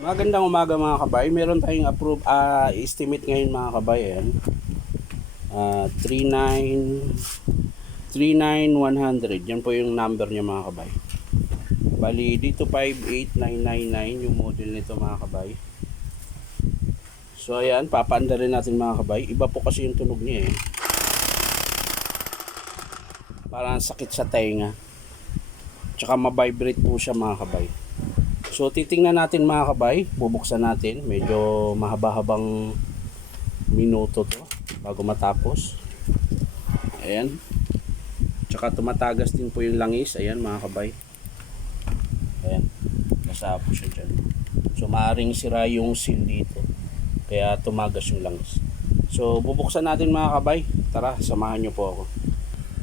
Magandang umaga mga kabay. Meron tayong approve ah, estimate ngayon mga kabay. Ayan. Ah, 39 39100. Yan po yung number niya mga kabay. Bali dito 58999 yung model nito mga kabay. So ayan, papaanda rin natin mga kabay. Iba po kasi yung tunog niya eh. Parang sakit sa tenga. Tsaka ma-vibrate po siya mga kabay. So titingnan natin mga kabay, bubuksan natin. Medyo mahaba-habang minuto to bago matapos. Ayan. Tsaka tumatagas din po yung langis. Ayan mga kabay. Ayan. Nasa po siya dyan. So maaring sira yung seal dito. Kaya tumagas yung langis. So bubuksan natin mga kabay. Tara, samahan nyo po ako.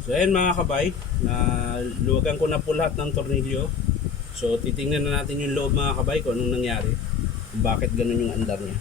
So ayan mga kabay, na luwagan ko na po lahat ng tornilyo. So titingnan na natin yung loob mga kabay kung anong nangyari. Kung bakit ganun yung andar niya.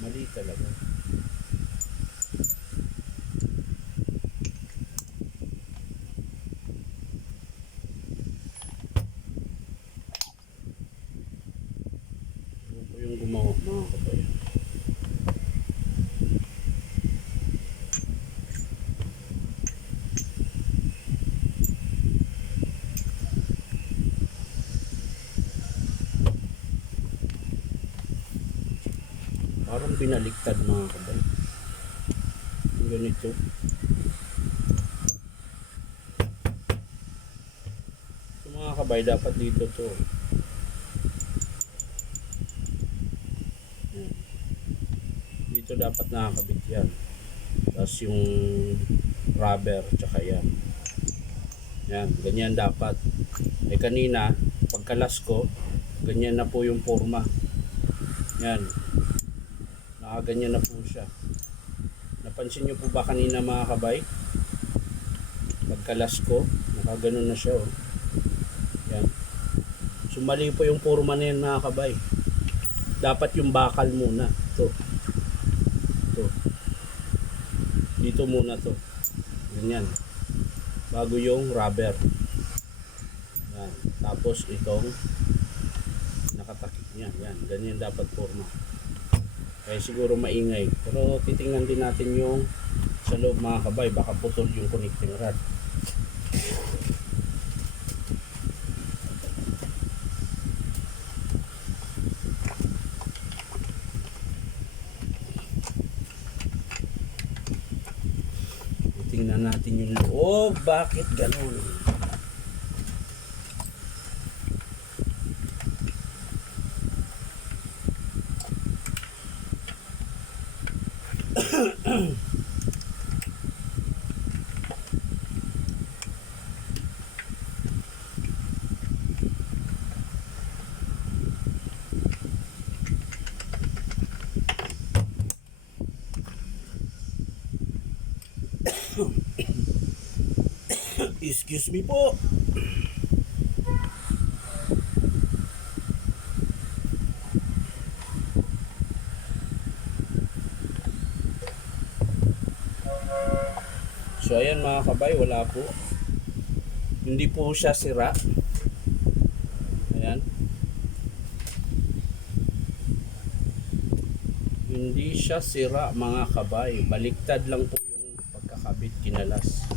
Mali talaga. Ano po yung gumawa mga? Parang binaliktad mga. Yung ganito. So mga kabay, dapat dito to. Dito dapat nakakabit yan. Tapos yung rubber, tsaka yan. Yan, ganyan dapat. Eh kanina, pagkalas ko, ganyan na po yung forma. Yan, nakaganyan na po siya. Napansin nyo po ba kanina mga kabay? Pagkalas ko, nakaganon na siya oh. Yan. So mali po yung forma na yan mga kabay. Dapat yung bakal muna. Ito. Ito. Dito muna to. Ganyan. Bago yung rubber. Yan. Tapos itong nakatakip niya. Yan. Ganyan dapat forma. Kaya siguro maingay. Pero titingnan din natin yung sa loob mga kabay. Baka putol yung connecting rod. Titingnan natin yung loob. Bakit ganun? Excuse me po. So ayan mga kabay, wala po. Hindi po siya sira. Ayan. Hindi siya sira mga kabay. Baliktad lang po yung pagkakabit kinalas.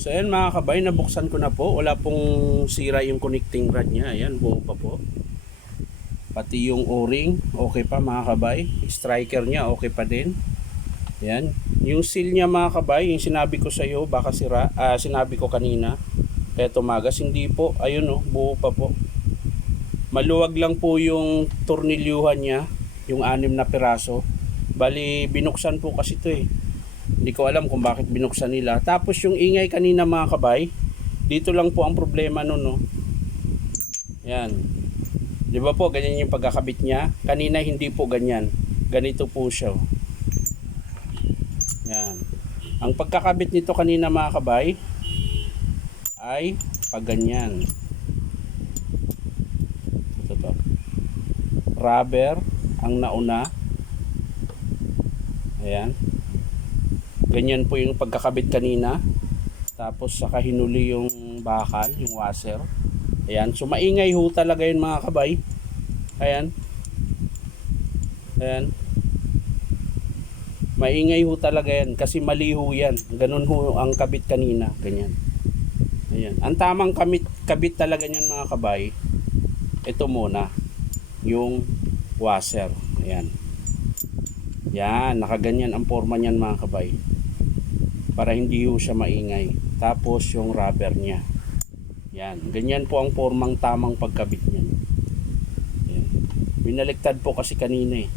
So ayan mga kabay, nabuksan ko na po. Wala pong sira yung connecting rod niya. Ayan, buo pa po. Pati yung o-ring, okay pa mga kabay. Striker niya, okay pa din. Ayan. Yung seal niya mga kabay, yung sinabi ko sa iyo, baka sira, ah, sinabi ko kanina, kaya tumagas, hindi po. Ayun oh, buo pa po. Maluwag lang po yung tornilyuhan niya, yung anim na piraso. Bali, binuksan po kasi ito eh. Hindi ko alam kung bakit binuksan nila. Tapos yung ingay kanina mga kabay, dito lang po ang problema nun, no. Yan. Di ba po, ganyan yung pagkakabit niya? Kanina hindi po ganyan. Ganito po siya. oh. Yan. Ang pagkakabit nito kanina mga kabay, ay pag ganyan. Ito to. Rubber ang nauna. Ayan. Ganyan po yung pagkakabit kanina. Tapos saka hinuli yung bakal, yung washer. Ayan. So maingay ho talaga yun mga kabay. Ayan. Ayan. Maingay ho talaga yan kasi mali ho yan. Ganun ho ang kabit kanina. Ganyan. Ayan. Ang tamang kabit, kabit talaga niyan mga kabay. Ito muna. Yung washer. Ayan. Yan. Nakaganyan ang forma niyan mga kabay para hindi ho siya maingay. Tapos yung rubber niya. Yan. Ganyan po ang formang tamang pagkabit niyan. Yan. Binaliktad po kasi kanina eh.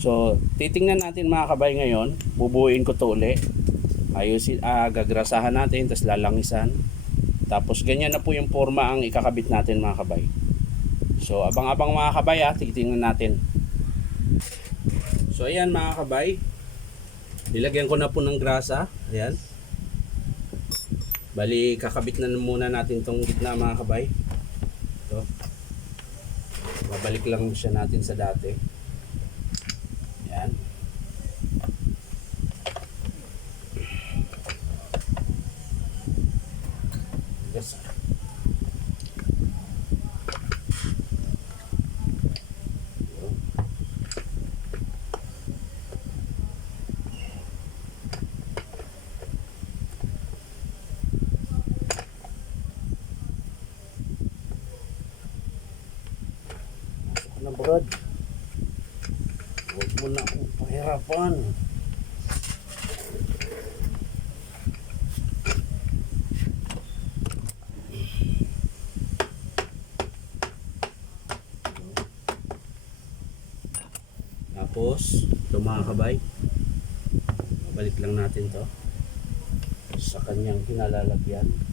So, titingnan natin mga kabay ngayon. Bubuuin ko to uli. Ayusin, ah, gagrasahan natin, tapos lalangisan. Tapos ganyan na po yung forma ang ikakabit natin mga kabay. So, abang-abang mga kabay ah, titingnan natin. So, ayan mga kabay. Nilagyan ko na po ng grasa. Ayan. Bali, kakabit na muna natin tong gitna mga kabay. Ito. Babalik lang siya natin sa dati. Ayan. Yes. Na Brad. Huwag mo na akong pahirapan. Tapos, ito mga kabay. Balik lang natin to sa kanyang kinalalagyan.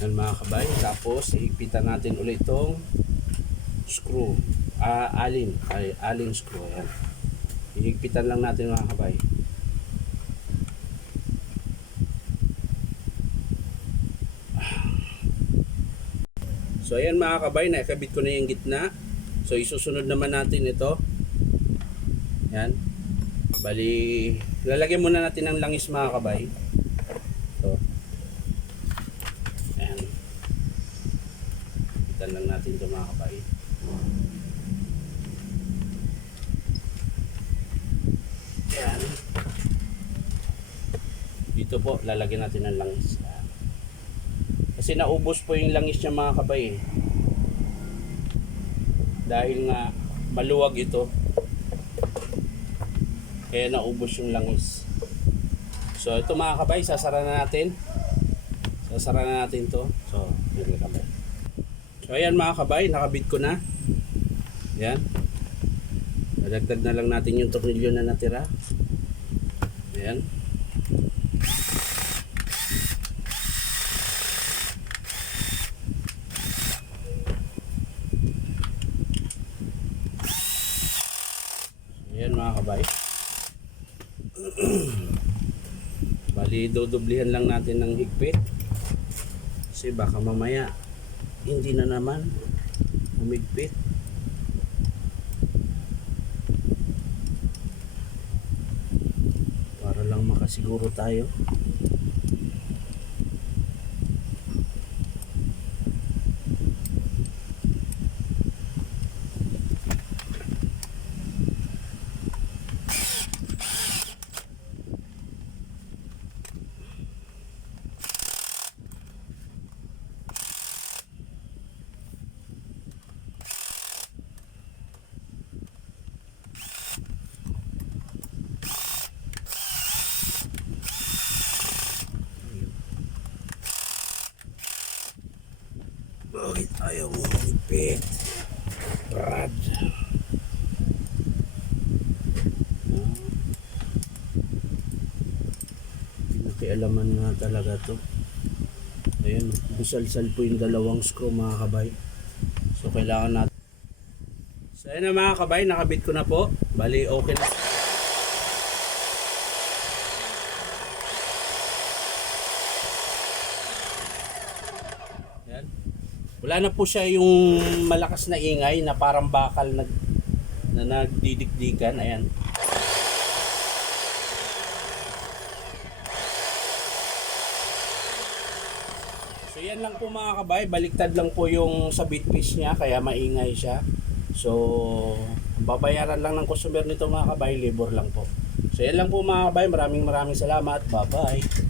Yan mga kabay. Tapos, ihigpitan natin ulit itong screw. Ah, alin. Ay, alin screw. Yan. Ihigpitan lang natin mga kabay. So, ayan mga kabay. Nakabit ko na yung gitna. So, isusunod naman natin ito. Yan. Bali, lalagyan muna natin ng langis mga kabay. Ito. Ayan. Itan lang natin ito mga kabay. Ayan. Dito po, lalagyan natin ng langis. Kasi naubos po yung langis niya mga kabay eh. Dahil nga maluwag ito. Kaya naubos yung langis. So ito mga kabay, sasara na natin. Sasara na natin to. So, yun kabay. So ayan mga kabay, nakabit ko na. Ayan. Dadagdag na lang natin yung tornilyo na natira. Ayan. Ayan mga kabay. Bali, dodoblihan lang natin ng higpit. Kasi baka mamaya, hindi na naman humigpit. Para lang makasiguro tayo. Ayaw mo magpit. Brad. Pinakialaman nga talaga to. Ayan, busalsal po yung dalawang screw mga kabay. So kailangan natin. So ayan na mga kabay, nakabit ko na po. Bali okay na. Wala na po siya yung malakas na ingay na parang bakal na, na nagdidikdikan. Ayan. So yan lang po mga kabay, baliktad lang po yung sa bit piece niya kaya maingay siya. So ang babayaran lang ng customer nito mga kabay, labor lang po. So yan lang po mga kabay, maraming maraming salamat. Bye bye.